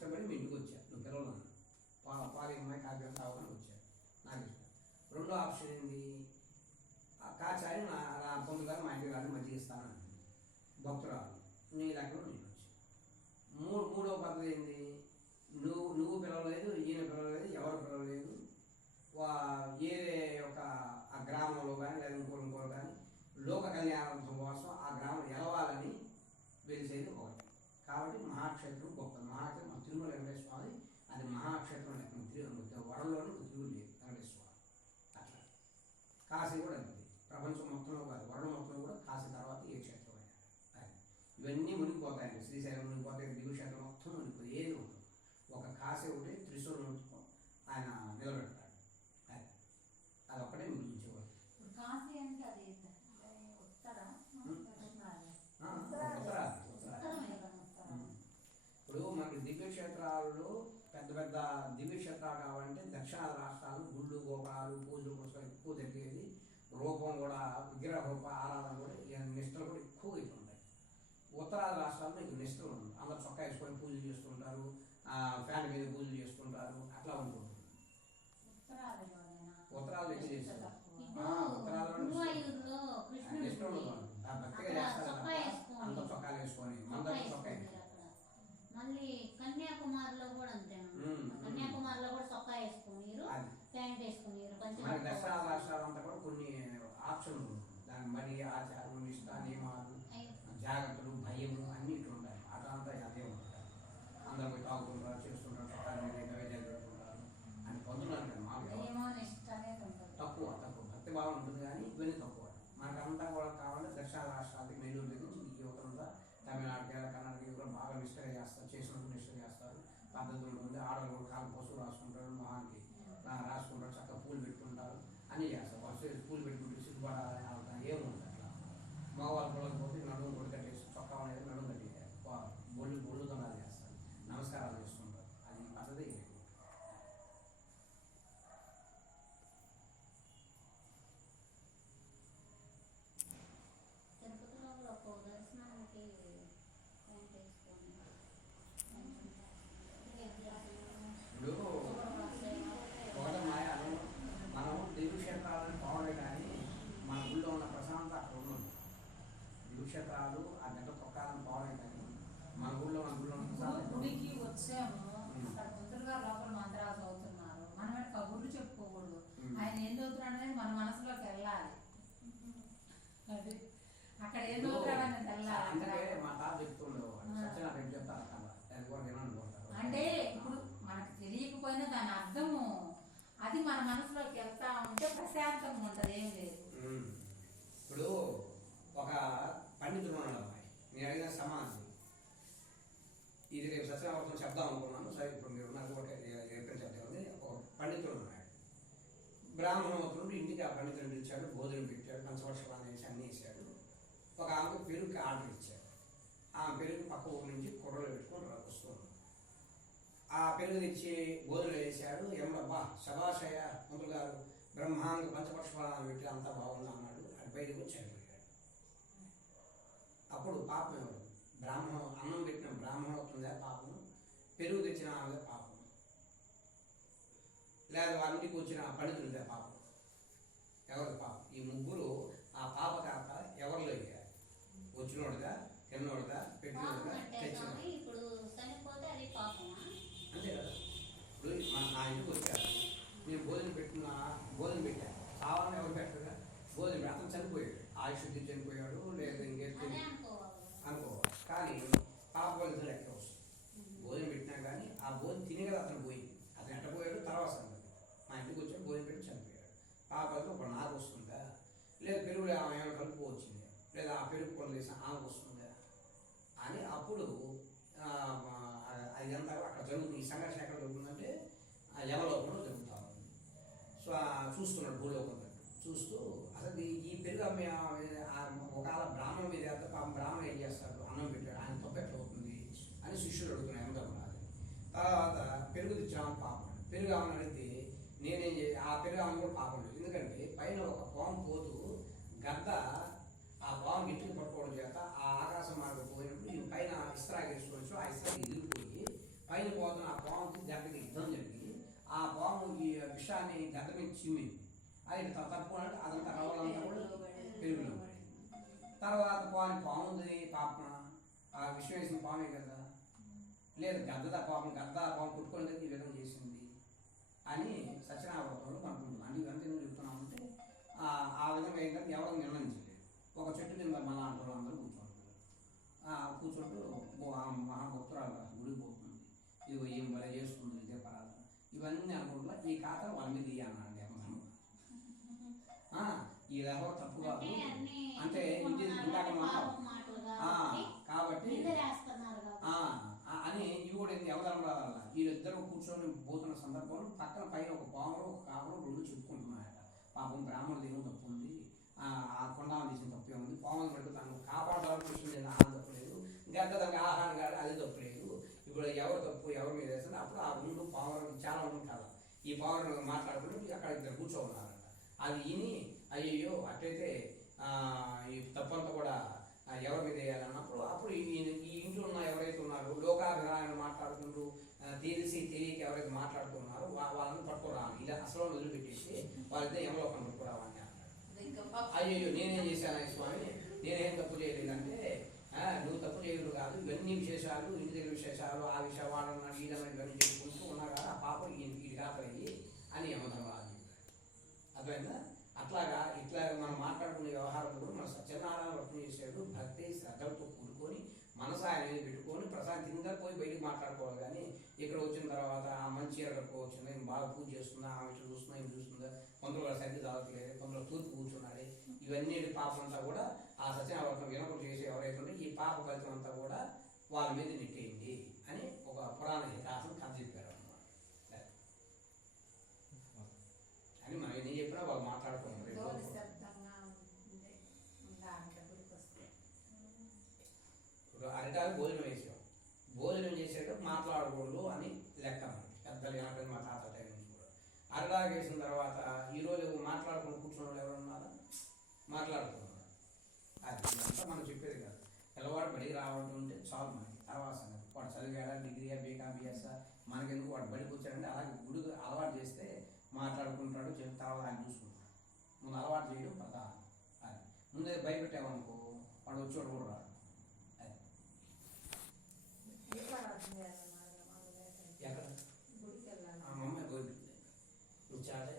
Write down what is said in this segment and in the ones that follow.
ఇష్టపడి మీ ఇంటికి వచ్చా, నువ్వు పిల్లలు పాలు అమ్మాయి కాఫీ తాగని వచ్చా, నాకు ఇష్టం. రెండో ఆప్షన్ ఏంది, కాచారి నా పొందుగా మా ఇంటికి రాని మధ్య ఇస్తాను భక్తురాలు, నీ లెక్కలో నేను వచ్చి. మూడవ పద్ధతి ఏంది, నువ్వు పిలవలేదు, ఈయన పిలవలేదు, ఎవరు పిలవలేదు, ఏరే ఒక ఆ గ్రామంలో కానీ లేదా ఇంకోరు కానీ లోక కళ్యాణం కోసం ఆ గ్రామం ఎలవాలని వెలిసేది ఒకటి. కాబట్టి మహాక్షేత్రం గొప్ప మహాక్షేత్రం. మన తిరుమల వెంకటేశ్వర స్వామి అది మహాక్షేత్రం లెక్క, వరంలోనే తిరుగులు లేదు వెంకటేశ్వర స్వామి. అట్లా కాశీ కూడా అంతే, ప్రపంచం మొత్తంలో కాదు వరం మొత్తంలో కూడా కాశీ తర్వాత ఏ క్షేత్రం అయినా ఇవన్నీ మునిగిపోతాయండి. శ్రీశైలం మునిగిపోతాయి, దిగుక్షేత్రం మొత్తం మునిగిపోతుంది, ఏది ఉంటుంది. ఒక కాశీ ఒకటి త్రిశూలం ఆయన నిలబెడతాడు, అదొక్కటే మిగిలించేవాడు. కాశీ అంటే అది ఇప్పుడు మనకి దివ్యక్షేత్రాలలో పెద్ద పెద్ద దివ్యక్షేత్రాలు కావాలంటే దక్షిణాది రాష్ట్రాలు గుళ్ళు గోపురాలు పూజలు కోసం ఎక్కువ జరిగేది, రూపం కూడా విగ్రహ రూప ఆరాధన కూడా నిష్టలు కూడా ఎక్కువ ఉంటాయి. ఉత్తరాది రాష్ట్రాల్లో మీకు నిష్టలు ఉంటుంది, అందరు చొక్కా వేసుకొని పూజలు చేస్తుంటారు, ఫ్యాన్ మీద పూజలు చేస్తుంటారు, అట్లా ఉంటుంది. ఉత్తరాలు ఎక్కువ చేస్తారు, భక్తిగా చేస్తారు, అంత చొక్కాలు వేసుకొని మందరం చొక్కా. మళ్ళీ కన్యాకుమారిలో కూడా అంతేనా, కన్యాకుమారిలో కూడా చొక్కా వేసుకుని ప్యాంట్ వేసుకుని. మనకి దక్షిణాది రాష్ట్రాలంతా కూడా కొన్ని ఆప్షన్లు ఉంటుంది, దాని మరి ఆచారం నిష్ట నియమాలు జాగ్రత్తలు భయము అన్ని ఇట్లా ఉంటాయి. అట్లంతా అదే ఉంటాయి, అందరూ పోయి తాగుతుంటారు చేస్తుంటారు, చొక్కాలు మీద నైవేద్యాలు పెట్టుకుంటారు అని పొందుతున్నారు కదా. తక్కువ భక్తి భావం ఉంటుంది కానీ ఇవన్నీ తక్కువ. మనకంతా కూడా కావాలంటే దక్షిణ రాష్ట్రాలకి నెల్లూరు దగ్గర నుంచి ఈ యువతంతా తమిళనాడు కేరళ కర్ణాటక కూడా బాగా నిష్టగా చేస్తారు, చేసినప్పుడు నిష్టగా చేస్తారు, పద్ధతి ఉంటుంది. ఆడవాళ్ళు కూడా కాలు పసుపు రాసుకుంటారు, మొహానికి రాసుకుంటారు, చక్కగా పూలు పెట్టుకుంటారు, అన్నీ చేస్తారు. ఫస్ట్ పూలు పెట్టుకుంటే సిగ్గుపడాలని అవుతాను ఏముంది. అట్లా మగవాళ్ళు పొలకపోతే నడుము కూడా కట్టేసి చొక్కా అనేది నడుము కట్టేయాలి, బొళ్ళు దొంగలు చేస్తారు, నమస్కారాలు చేస్తుంటారు. అది పద్ధతి. ఇప్పుడు ఒకటి మాయాలు మనం దివ్యక్షేత్రాలను పోవడే కానీ మన ఊళ్ళో ఉన్న ప్రశాంత అక్కడ ఉన్నది. దివ్యక్షేత్రాలు ఆ గంట తొక్కాలను పోవడే కానీ మన ఊళ్ళో గుడికి వచ్చాము, అక్కడ మంత్రులు గారు లోపల మంత్రాలు చదువుతున్నారు, మనం అంటే కబుర్లు చెప్పుకోకూడదు, ఆయన ఏం చదువుతున్నాడు అనేది మన మనసులోకి వెళ్ళాలి. అది అక్కడ ఏం చదువుతాడని వెళ్ళాలి. మా తాత చెప్తుండేవాడు, సత్యనారాయణ చెప్తారు అక్కడ అది కూడా వినాలనుకుంటారు. అంటే ఇప్పుడు మనకు తెలియకపోయినా దాని అర్థము అది మన మనసులోకి వెళ్తా ఉంటే ప్రశాంతంగా ఉంటుంది, ఏం లేదు. ఇప్పుడు ఒక పండితుడు ఉన్నాడు అమ్మాయి, నేను అడిగిన సమానం ఇది రేపు సత్యనారాయణ చెప్దాం అనుకున్నాను. సరే ఇప్పుడు మీరు నాకు ఒక ఎప్పుడు చెప్తామని ఒక పండితుడు ఉన్నాడు, బ్రాహ్మణోత్తరుడు. ఇంటికి ఆ పండితుడిని పిలిచాడు, భోజనం పెట్టాడు, పంచవర్షాలు వేసి అన్నీ వేసాడు. ఒక ఆమెకు పెరుగుకి ఆర్డర్ ఇచ్చాడు, ఆమె పెరుగు పక్క ఊరి నుంచి కుర్రలు పెట్టుకొని వస్తున్నాడు. ఆ పెరుగు తెచ్చి భోజనం వేసాడు. ఏమబ్బా శభాషయ మంత్రులు గారు బ్రహ్మాంగ పంచపక్షఫలాన్ని పెట్టి అంతా బాగుంది అన్నాడు. అది బయటకు వచ్చి చనిపోయాడు. అప్పుడు పాపం ఎవరు? అన్నం పెట్టిన బ్రాహ్మణోత్తుందే పాపం, పెరుగు తెచ్చిన ఆమెదే పాపం, లేదా వారింటికి వచ్చిన పండితుడిదే పాపం. ఎవరి పాపం? ఈ ముగ్గురు ఆ పాప కాక ఎవరిలో అయ్యారు? వచ్చినోడుగా, తిన్నోడుగా, పెట్టినోడుగా, తెచ్చినోడు. అంతే కదా. ఇప్పుడు నా ఇంటికి వచ్చారు, మీరు భోజనం పెట్టారు, సావాలని ఎవరు పెట్టరుగా. భోజనం అతను చనిపోయాడు, ఆయుషుద్ధి చనిపోయాడు, లేదా ఇంకేం అనుకోవాలి. కానీ పాప వాళ్ళతో లెక్క వస్తుంది. భోజనం పెట్టినా కానీ ఆ భోజనం తినే కదా అతను పోయింది. అతను ఎట్ట పోయాడు తర్వాత సంగతి. మా ఇంటికి వచ్చాడు, భోజనం పెట్టి చనిపోయాడు. పాపలతో ఒక నారు వస్తుందా, లేదా పెరుగులో ఆమె ఏమైనా కలుపు వచ్చింది, లేదా ఆ పెరుగు కొండ వేసిన ఆమె వస్తుందా అని అప్పుడు అదంతా అక్కడ జరుగుతుంది. ఈ సంఘర్షణ ఎక్కడ జరుగుతుందంటే యమలోకంలో జరుగుతూ ఉంది. సో చూస్తున్నాడు భూలోకం చూస్తూ అసలు ఈ పెరుగు అమ్మే ఒకవేళ బ్రాహ్మణ మీద పాపం బ్రాహ్మణ ఏం చేస్తాడు, అన్నం పెట్టాడు, ఆయన తప్పెట్లు అవుతుంది అని శిష్యుడు అడుగుతున్నాడు యమధర్మరాజు. తర్వాత పెరుగు తెచ్చామని పాపం, పెరుగు ఆమెను అడిగితే నేనేం ఆ పెరుగు ఆమె కూడా పాపం లేదు. ఎందుకంటే పైన ఒక పాము పోతూ గద్ద ఆ పాము గిట్టుకు పట్టుకోవడం చేత ఆ ఆకాశం మార్గం పోయినప్పుడు ఈ పైన ఇస్త్రాగేసుకోవచ్చు, ఆ ఇస్త్రాకి ఎదిరిపోయి పైన పోతున్న ఆ పాముకి గద్దకి యుద్ధం జరిగి ఆ పాము ఈ విషాన్ని గద్ద మీద చిమ్మింది. అది తప్పుకున్నట్టు అదంతా రవ్వలంతా కూడా పెరుగులో పడింది. తర్వాత పాముంది పాపం, ఆ విషం వేసిన పామే కదా, లేదు గద్ద పాము కుట్టుకొని ఈ విధంగా చేసింది అని సత్యనారాయణ అనుకుంటున్నాను. అంటే ఇవంతా ఎందుకు చెప్తున్నామంటే ఆ విధంగా ఏంటంటే ఎవరు నిర్ణయించలేదు. ఒక చెట్టు కింద మన అంటారు అందరూ కూర్చుంటూ మహాభక్తురాలు గుడికి పోతుంది, ఇదిగో ఏం భలే చేస్తుంది ఇదే పరాలు ఇవన్నీ అనుకుంటున్నా. ఈ ఖాతా వాళ్ళ మీద అన్నాడు ఈ ఎవరు తప్పు కాదు అంటే ఇందాక కాబట్టి అని ఇవి కూడా ఎవరు రావాల. వీళ్ళిద్దరూ కూర్చొని పోతున్న సందర్భంలో పక్కన పైన ఒక పాములు ఒక కాపులు రెండు చెప్పుకుంటున్నాయట. పాపం బ్రాహ్మణుడు ఏమో తప్పు ఉంది, ఆ కొండాన్ని తీసిన తప్పే ఉంది, పాములు పట్టు తను కాపాడాలని చూసింది ఆహారం తప్పలేదు, గద్ద దానికి ఆహారం కాదు అది తప్పలేదు. ఇప్పుడు ఎవరు తప్పు ఎవరి మీద వేస్తుంది. అప్పుడు ఆ ముందు పావులు చాలా ఉంది కదా, ఈ పావులు మాట్లాడుకుంటూ అక్కడ ఇద్దరు కూర్చోన్నారంట. అది విని అయ్యో అట్లయితే ఈ తప్పంతా కూడా ఎవరి మీద వేయాలన్నప్పుడు అప్పుడు ఈ ఇంట్లో ఉన్న ఎవరైతే ఉన్నారో లోకాభిప్రాయాలు మాట్లాడుకుంటూ తెలియక ఎవరైతే మాట్లాడుతున్నారో వాళ్ళని పట్టుకోరావాలి, ఇలా అసలు వదిలిపెట్టేసి వాళ్ళిద్దరు యమలోకం పట్టుకోరావని అన్నాడు. అయ్యో నేనేం చేశాను స్వామి, నేనేం తప్పు చేయలేదంటే నువ్వు తప్పు చేయలేదు కాదు, ఇవన్నీ విశేషాలు ఇంటి దగ్గర విశేషాలు ఆ విషయాలు వాడన్నాడు ఈడన్నాడు ఇవన్నీ చెప్పుకుంటూ ఉన్నా కదా ఆ పాప ఇది కాపయ్యి అని యమధర్మరాజు అర్థమైందా. అట్లాగా ఇట్లా మనం మాట్లాడుకునే వ్యవహారం కూడా మన సత్యనారాయణ వ్రతం చేసాడు. భక్తి శ్రద్ధలతో కూడుకొని మనసు ఆయన మీద పెట్టుకొని ప్రశాంతంగా పోయి బయటికి మాట్లాడుకోవాలి. కానీ ఇక్కడ వచ్చిన తర్వాత ఆ మంచి వచ్చిందా, నేను బాగా పూజ చేస్తున్నా, ఆ విషయం చూస్తున్నా ఇవి చూస్తుందా, కొందరు సరిగ్గా తాగట్లేదు, కొందరు తూర్పు కూర్చున్నాడు, ఇవన్నీ పాపం అంతా కూడా ఆ సత్యనారాయణ వ్రతం వినకుడు చేసే ఎవరైతే ఉంటే ఈ పాప ఫలితం అంతా కూడా వాళ్ళ మీద నెట్టేయండి అని ఒక పురాణ ఇతిహాసం కథ చెప్పారు అన్నమాట. అని మనం ఏం చెప్పినా వాళ్ళు మాట్లాడుకుంటారు. అరిటాకు భోజనం వేసాం, భోజనం చేసేటప్పుడు మాట్లాడకూడదు అని లెక్క పెద్దలు ఎనకది మా తాత టైం నుంచి కూడా. అరిటాకు వేసిన తర్వాత ఈరోజు మాట్లాడుకుని కూర్చున్న వాళ్ళు ఎవరు ఉన్నారా, మాట్లాడుతున్నారు. అది ఇదంతా మనం చెప్పేది కాదు. పిల్లవాడు బడికి రావడం ఉంటే చాలు మనకి, తర్వాత సంగతి వాడు చదివాడా డిగ్రీయా బీకామ్ బిఎస్ఆ మనకెందుకు, వాడు బడికి వచ్చాడంటే అలాగే గుడి అలవాటు చేస్తే మాట్లాడుకుంటాడు, తర్వాత ఆయన చూసుకుంటాడు. ముందు అలవాటు చేయడం ప్రధానం. అది ముందే భయపెట్టామనుకో వాడు వచ్చేవాడు కూడా రాడు. ఎక్కడ మా అమ్మాయి భయపెట్టింది చాలే.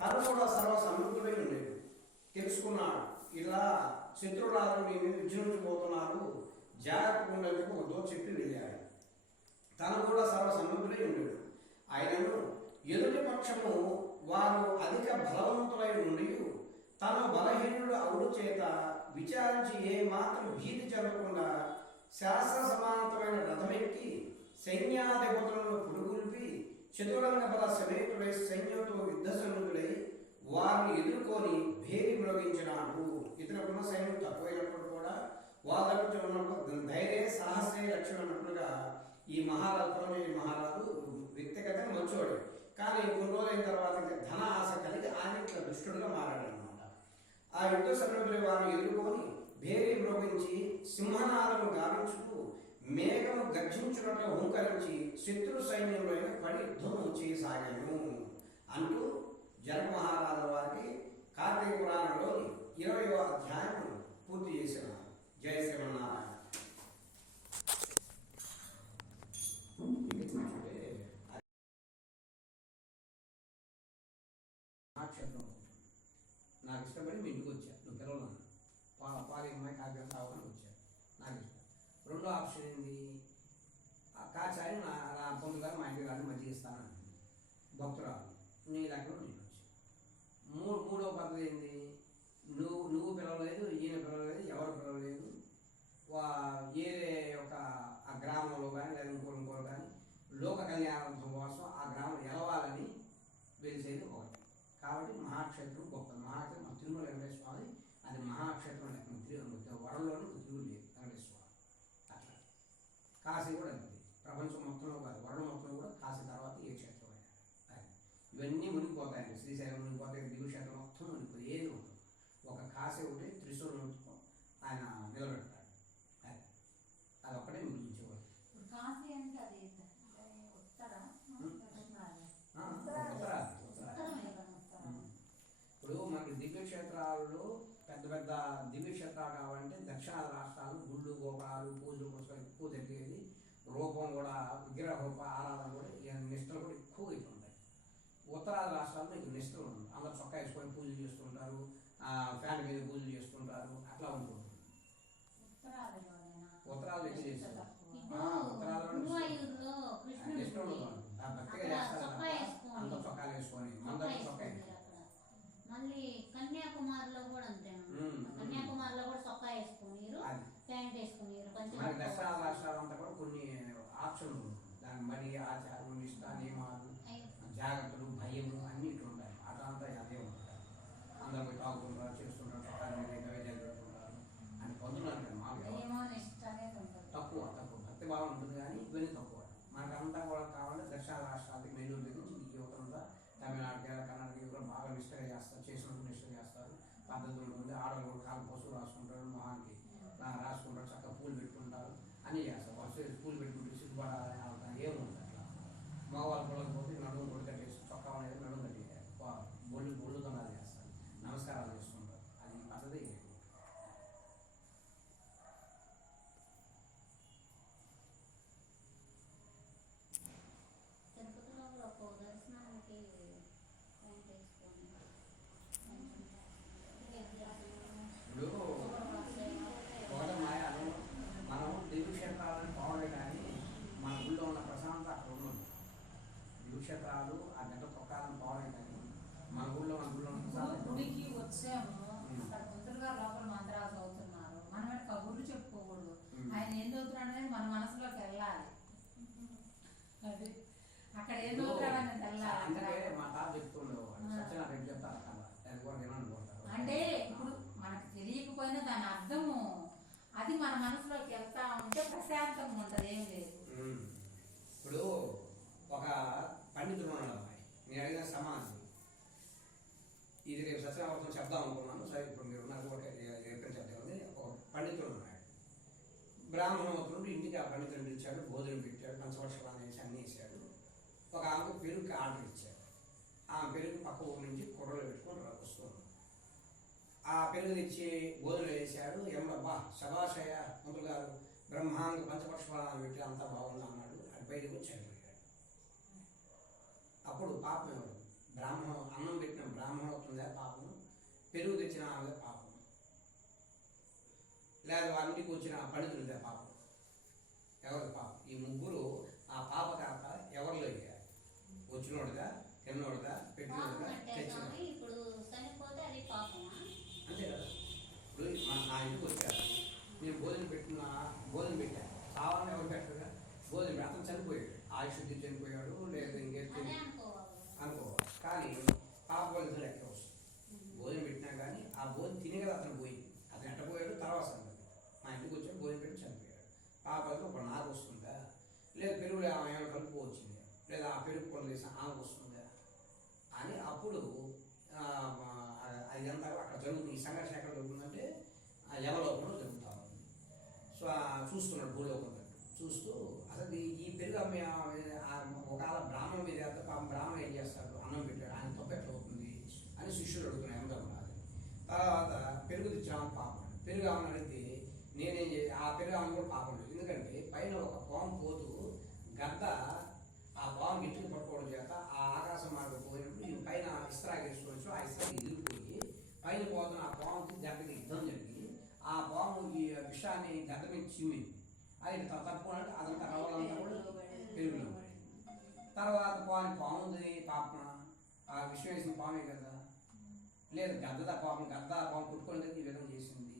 తను కూడా సర్వసమృద్ధుడై ఉండేది, తెలుసుకున్నాడు ఇలా శత్రురాలు నీ మీద విజృంభిపోతున్నారు, జాగ్రత్తగా ఉండేందుకు ఒక దో చెప్పి వెళ్ళాడు. తను కూడా సర్వసమృద్ధుడై ఉండేది. ఆయనను ఎదుటి పక్షము వారు అధిక బలవంతులై ఉండి తను బలహీనుడు అవుడు చేత విచారించి ఏ మాత్రం భీతి జరగకుండా శాస్త్ర సమానతమైన రథమెక్కి సైన్యాధిపతులను పురుగుల్పి చతురంగ బల సమేతుడై సైన్యంతో యుద్ధసన్నుడై వారిని ఎదుర్కొని భేరి మ్రోగించినాడు. ఇతరుకున్న సైన్యం తక్కువైనప్పుడు కూడా వాళ్ళకు ఉన్నప్పుడు ధైర్య సాహసే లక్ష్యం అన్నట్లుగా ఈ మహారాజు వ్యక్తిగత మంచోడు. కానీ కొన్ని రోజులైన తర్వాత ధన ఆశ కలిగి ఆయన ఇట్లా దుష్టుడుగా మారాడనమాట. ఆ యుద్ధ సన్నిధులు వారిని ఎదుర్కొని భేరి మ్రోగించి సింహనాదము గావించుతూ మేఘము గర్జించున్నట్లు హుంకరించి శత్రు సైన్యంలో పడి యుద్ధము చేయసాగాను అంటూ జనక మహారాజు వారికి కార్తీక పురాణంలోని 20వ అధ్యాయం పూర్తి చేసిన. జయ శ్రీమన్నారాయణ. నాకు ఇష్టపడి మీ ఇంటికి వచ్చా, నువ్వు పిల్లలు పాలి అమ్మాయి కాపీ తాగడానికి వచ్చా, నాకు ఇష్టం. రెండో ఆప్షన్ ఏంది, కాచారి నా పొందు గారు మా ఇంటికి రాని మంచిగా ఇస్తాను భక్తురాలు నీ లెక్కలో నేను వచ్చాను. మూడో పద్ధతి ఏంది, నువ్వు పిలవలేదు, ఈయన పిలవలేదు, ఎవరు పిలవలేదు, ఏరే యొక్క ఆ గ్రామంలో కానీ లేదా ఇంకోరు కానీ లోక కళ్యాణం కోసం ఆ గ్రామం ఎలవాలని వెలిసేది ఒకటి. కాబట్టి మహాక్షేత్రం గొప్పది. మహాక్షేత్రం మన తిరుమల వెంకటేశ్వర స్వామి, అది మహాక్షేత్రం లెక్క వరంలోని తిరుగులు వెంకటేశ్వర స్వామి. అట్లా కాశీ కూడా అంతే, ప్రపంచం మొత్తంలో కాదు వరం మొత్తంలో కూడా కాశీ తర్వాత ఏ క్షేత్రం అయినా ఇవన్నీ మునిగిపోతాయండి. శ్రీశైలం మునిగిపోతాయి, దివ్యక్షేత్రం మొత్తం మునిగిపోయి ఏది ఉంటుంది. ఒక కాశీ ఒకటి త్రిశూలం ఆయన నిలబెడతాడు. అది గోపాలు పూజలు పుస్తకాలు ఎక్కువ జరిగేది. రూపం కూడా విగ్రహ రూప ఆరాధన కూడా నిష్టలు కూడా ఎక్కువ అవుతుంటాయి. ఉత్తరాది రాష్ట్రాల్లో ఇది నిష్టలు ఉంటుంది. అందరూ చొక్కా వేసుకొని పూజలు చేస్తుంటారు, ఫ్యాన్ మీద పూజలు చేస్తుంటారు, అట్లా ఉంటుంది. ఉత్తరాలు ఎక్కువ చేస్తారు. గురువాయూరులో నిష్టలు భక్తిగా చేస్తారు, అంత చొక్కాలు వేసుకొని అందరూ చొక్కా మళ్ళీ కన్యాకుమారిలో కూడా అంతేనా? కన్యాకుమారిలో కూడా చొక్కా వేసుకున్నారు, ప్యాంట్ వేసుకున్నారు. మన దక్షిణాది రాష్ట్రాలంతా కూడా కొన్ని ఆప్షన్లు ఉంటుంది. దాని మరి ఆచారం, నిష్ట, నియమాలు, జాగ్రత్తలు, భయము అన్నీ ఇట్లా ఉంటాయి. అట్లంతా అదే ఉంటుంది. అందరూ పోయి తాగుతుంటారు, చేస్తుంటారు, చొక్కాల మీద నైవేద్యాలు పెట్టుకుంటారు అని పొందుతున్నారు కదా. తక్కువ భక్తి భావం ఉంటుంది కానీ ఇవన్నీ తక్కువ. మనకంతా కూడా కావాలంటే దక్షిణ రాష్ట్రాలకి నెల్లూరు దగ్గర నుంచి యువతంతా తమిళనాడు, కేరళ, కర్ణాటక యువతలు బాగా నిష్టగా చేస్తారు, చేసినప్పుడు నిష్టగా చేస్తారు. పద్ధతి ఉంటుంది. ఆడవాళ్ళు కూడా కాలు పసుపు రాసుకుంటారు, మొహానికి రాసుకుంటారు, చక్కగా పూలు పెట్టుకుంటారు, అన్నీ చేస్తారు. ఫస్ట్ పూలు పెట్టుకుంటే సిగ్గుపడాలని ఏముంటుంది అట్లా. మగవాళ్ళు పొలకపోతే నడుము కూడా కట్టేసి చొక్కా అనేది నడుము కట్టి బొళ్ళు తొండాలు చేస్తారు, నమస్కారాలు చేసుకుంటారు. అది పద్ధతి. తిరుపతిలో కూడా ఒక దర్శనానికి ప్యాంట్ వేసుకొని ఇప్పుడు ఒకటి మాయాలు మనం దివ్యక్షేత్రాలని పోవడం కానీ మన ఊళ్ళో ఉన్న ప్రశాంత అక్కడ ఉన్నది. దివ్యక్షేత్రాలు ఆ గంట తొక్కాలని పోవడం కానీ మన ఊళ్ళో ఉన్న ప్రశాంత గుడికి వచ్చాము, అక్కడ పంతులు గారు లోపల మంత్రాలు చదువుతున్నారు. మనం కబుర్లు చెప్పుకోకూడదు. ఆయన ఏం చదువుతున్నాడు అనేది మన మనసులోకి వెళ్ళాలి. అది అక్కడ ఏం చదువుతాడని వెళ్ళాలి. అందుకే మా తాత చెప్తుండేవాడు, సత్యనారాయణ చెప్తారు కదా, అది కూడా విననుకుంటారు. అంటే ఇప్పుడు మనకు తెలియకపోయినా దాని అర్థము అది మన మనసులోకి వెళ్తా ఉంటే ప్రశాంతంగా ఉంటుంది. ఏం లేదు. ఇప్పుడు ఒక పండితుడు ఉన్నాడు అమ్మాయి, నేను అడిగిన సమాధి ఇది రేపు సత్యనారాయణ చెప్దాం అనుకున్నాను. సరే ఇప్పుడు మీరు నాకు ఒక రేపు చెప్తాను. ఒక పండితుడు ఉన్నాడు, బ్రాహ్మణోత్తరుడు. ఇంటికి ఆ పండితుడు పిలిచాడు, భోజనం పెట్టాడు, పంచవర్షాలు వేసి అన్నీ వేసాడు. ఒక ఆమెకు పెరుగుకి ఆర్డర్ ఇచ్చాడు. ఆ పెరుగు పక్క ఊరి నుంచి కుర్రలు పెట్టుకొని వస్తుంది. ఆ పెరుగు తెచ్చి భోజనం వేసాడు. ఏమబ్బా శభాషయ్య పంతులు గారు బ్రహ్మాంగ పంచపక్షఫలాన్ని పెట్టి అంతా బాగుంది అన్నాడు. అది బయటకు వచ్చి చనిపోయాడు. అప్పుడు పాపం ఎవరు? అన్నం పెట్టిన బ్రాహ్మణం అవుతుందా పాపం, పెరుగు తెచ్చిన ఆమె పాపం, లేదా వాళ్ళ ఇంటికి వచ్చిన పండితుడిదే పాపం? ఎవరి పాపం? ఈ ముగ్గురు ఆ పాపకర్త ఎవరిలో అయ్యారు? వచ్చినోడుగా, తిన్నోడుగా, పెట్టినోడుగా, తెచ్చినోడు. ఇప్పుడు చనిపోతే అది పాపమా? అంతే కదా. ఇప్పుడు నా ఇంటికి వచ్చారు, నేను భోజనం పెట్టాను, సావాలని ఎవరు పెట్టరుగా. భోజనం అతను చనిపోయాడు, ఆయుషుద్ధి చనిపోయాడు, లేదా ఇంకేం అనుకోవాలి. కానీ పాప ఫలితం ఎక్కడ వస్తుంది? భోజనం పెట్టినా కానీ ఆ భోజనం తినే కదా అతను పోయింది. అతను ఎట్టపోయాడు తర్వాత సంగతి. మా ఇంటికి వచ్చాడు, భోజనం పెట్టి చనిపోయాడు. పాప ఫలితం ఒక నాకు వస్తుందా? లేదా పెరుగులో ఏమైనా కలుపు వచ్చిందా? లేదా ఆ పెరుగు కొండ వేసిన ఆమెకు వస్తుందా అని అప్పుడు అదంతా అక్కడ జరుగుతుంది. ఈ సంఘర్షణ ఎక్కడ జరుగుతుందంటే యమలోకంలో జరుగుతూ ఉంది. సో చూస్తున్నాడు భూలోకం చూస్తూ అసలు ఈ పెరుగు అమ్మే ఒకవేళ బ్రాహ్మణ మీద బ్రాహ్మణ ఏం చేస్తాడు? అన్నం పెట్టాడు, ఆయన తప్పు ఎట్లా అవుతుంది అని శిష్యుడు అడుగుతున్నాడు యమధర్మరాజు. తర్వాత పెరుగు తెచ్చామని పాపం, పెరుగు ఆమెను అడిగితే నేనేం చేయాలి? ఆ పెరుగు ఆమె కూడా పాపం లేదు. ఎందుకంటే పైన ఒక పాము పోతూ గద్ద ఆ పాము గిట్టుకు పట్టుకోవడం చేత ఆ ఆకాశం మార్గం పోయినప్పుడు ఈ పైన ఇస్త్రాగేసుకోవచ్చు. ఆ ఇస్త్రా ఎదిరిపోయి పైన పోతున్న ఆ పాముకి గద్దకి యుద్ధం జరిగి ఆ పాము ఈ విషయాన్ని గద్ద మీద చిమ్మింది. అది తప్పుకున్నట్టు అదంతా రవ్వలంతా కూడా పెరుగులో పడింది. తర్వాత పాముంది పాపం, ఆ విషయం వేసిన పామే కదా, లేదు పాము పుట్టుకొని కదా ఈ విధంగా చేసింది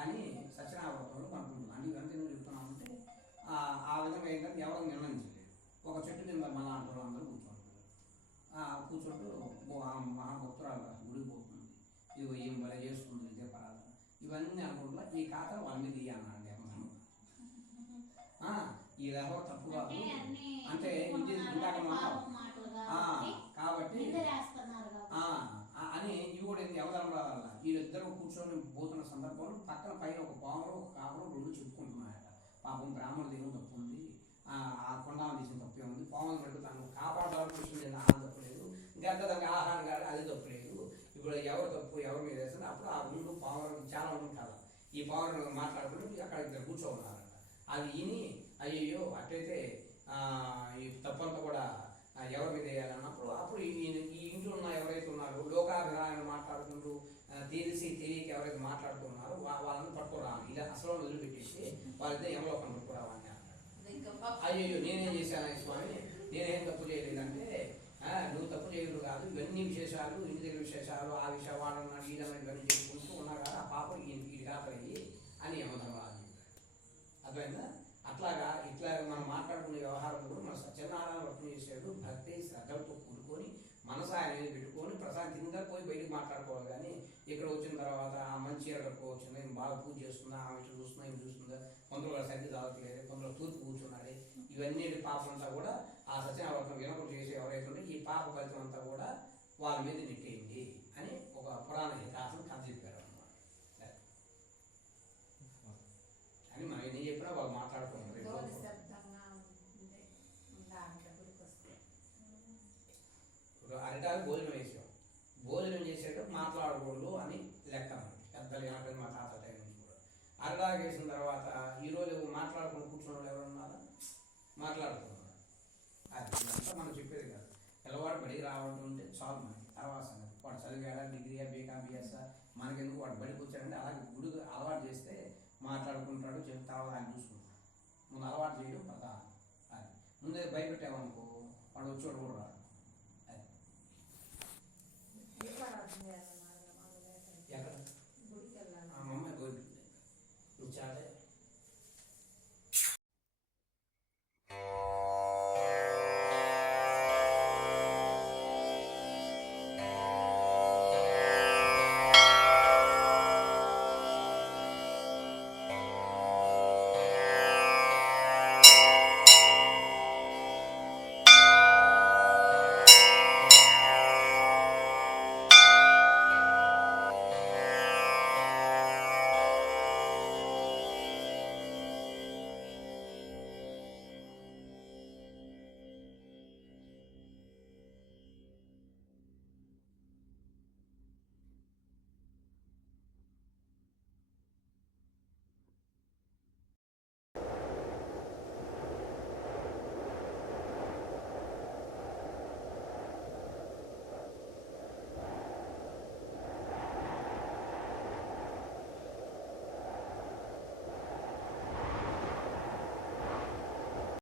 అని సత్యనారాయణలో అనుకుంటున్నాను. అంటే ఇదంతా నువ్వు చెప్తున్నామంటే ఆ విధంగా ఏంటంటే ఎవరు నిర్ణయించలేదు. ఒక చెట్టు కింద మన అంటారు అందరూ కూర్చుంటూ మహాభక్తురాలు గుడికి పోతుంది, ఇదిగో ఏం భలే చేసుకుంటుంది ఇదే పరాధన, ఇవన్నీ అనుకుంటున్నా ఈ ఖాతాలు వాళ్ళ మీద ఇయ్య అన్నాడు ఈ ఎవరు తప్పు కాదు అంటే ఇందాక కాబట్టి అని ఇవి కూడా యమధర్మరాజు వల్ల వీళ్ళిద్దరూ కూర్చొని పోతున్న సందర్భంలో పక్కన పైన ఒక పాములు ఒక కాపురం రెండు చెప్పుకుంటున్నాయట. పాపం బ్రాహ్మణుడు ఏమో తప్పు ఉంది, ఆ కొండాలను తీసిన తప్పే ఉంది, పాములు పెడుతూ తను కాపాడాలని చూసిన ఆహారం తప్పలేదు, గద్ద దానికి ఆహారం కాదు అది తప్పలేదు. ఇప్పుడు ఎవరు తప్పు ఎవరి మీద వేస్తుంది? అప్పుడు ఆ రెండు పాములు చాలా ఉంటుంది కదా, ఈ పవర్ మాట్లాడుకుని అక్కడ ఇద్దరు కూర్చోన్నారంట. అది విని అయ్యయ్యో అట్లయితే ఈ తప్పంతా కూడా ఎవరి మీద వేయాలన్నప్పుడు అప్పుడు ఈ ఇంట్లో ఉన్న ఎవరైతే ఉన్నారో లోకాభిరాయాన్ని మాట్లాడుకుంటూ తెలిసి తెలియక ఎవరైతే మాట్లాడుతున్నారో వాళ్ళని పట్టుకురావాలి. ఇలా అసలు వదిలిపెట్టేసి వాళ్ళైతే యమలోకం పట్టుకురావాలని అంటాడు. అయ్యో నేనేం చేశాను స్వామి, నేనేం తప్పు చేయలేదంటే నువ్వు తప్పు చేయలేదు కాదు, ఇవన్నీ విశేషాలు ఇంటి దగ్గర విశేషాలు ఆ విషయం వాడన్నాడు ఈడమని ఇవన్నీ చెప్పుకుంటూ ఉన్నా కదా ఆ పాప ఇది కాపయ్యి అని యమధర్మరాజు చెప్పాడు. అర్థమైందా? అట్లాగా ఇట్లా మనం మాట్లాడుకునే వ్యవహారం కూడా మన సత్యనారాయణ వ్రతం చేసాడు. భక్తి శ్రద్ధలతో కూడుకొని మనసు ఆయన మీద పెట్టుకొని ప్రశాంతంగా పోయి బయటకు మాట్లాడుకోవాలి. కానీ ఇక్కడ వచ్చిన తర్వాత ఆ మంచి ఎరగట్టుకోవచ్చు, నేను బాగా పూజ చేస్తున్నా, ఆమె ఇట్లా చూస్తున్నా ఇవి చూస్తుందా, కొందరు సర్ది తాగట్లేదు, కొందరు తూర్పు కూర్చున్నాడు, ఇవన్నీ పాపం అంతా కూడా ఆ సత్యనారాయణ వ్రతం వినకుడు చేసే ఎవరైతే ఉంటే ఈ పాప ఫలితం అంతా కూడా వాళ్ళ మీద నెట్టేయండి అని ఒక పురాణ ఇతిహాసం కథ చెప్పారు అన్నమాట. అని మనం ఏం చెప్పినా వాళ్ళు మాట్లాడుకుంటారు. అరిటాకు భోజనం వేసాం, భోజనం చేసేటప్పుడు మాట్లాడకూడదు అని లెక్క అన్నమాట. పెద్దలు ఏమంటారు మా తాత టైం నుంచి కూడా. అరిటాకు వేసిన తర్వాత ఈరోజు మాట్లాడుకుని కూర్చున్న వాళ్ళు ఎవరున్నారా, మాట్లాడుతున్నారు. అది ఇదంతా మనం చెప్పేది కాదు. పిల్లవాడు బడికి రావడం అంటే చాలు మనకి. తర్వాత సంగతి వాడు చదివాడా, డిగ్రీయా, బీకామ్, బిఎస్ మనకెందుకు, వాడు బడికి వచ్చాడంటే అలాగే గుడి అలవాటు చేస్తే మాట్లాడుకుంటాడు, చెప్తావా అని చూసుకుంటాడు. ముందు అలవాటు చేయడం ప్రధానం. అది ముందే భయపెట్టామనుకో వాడు వచ్చాడు కూడా రాడు. అది